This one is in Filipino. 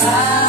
Bye.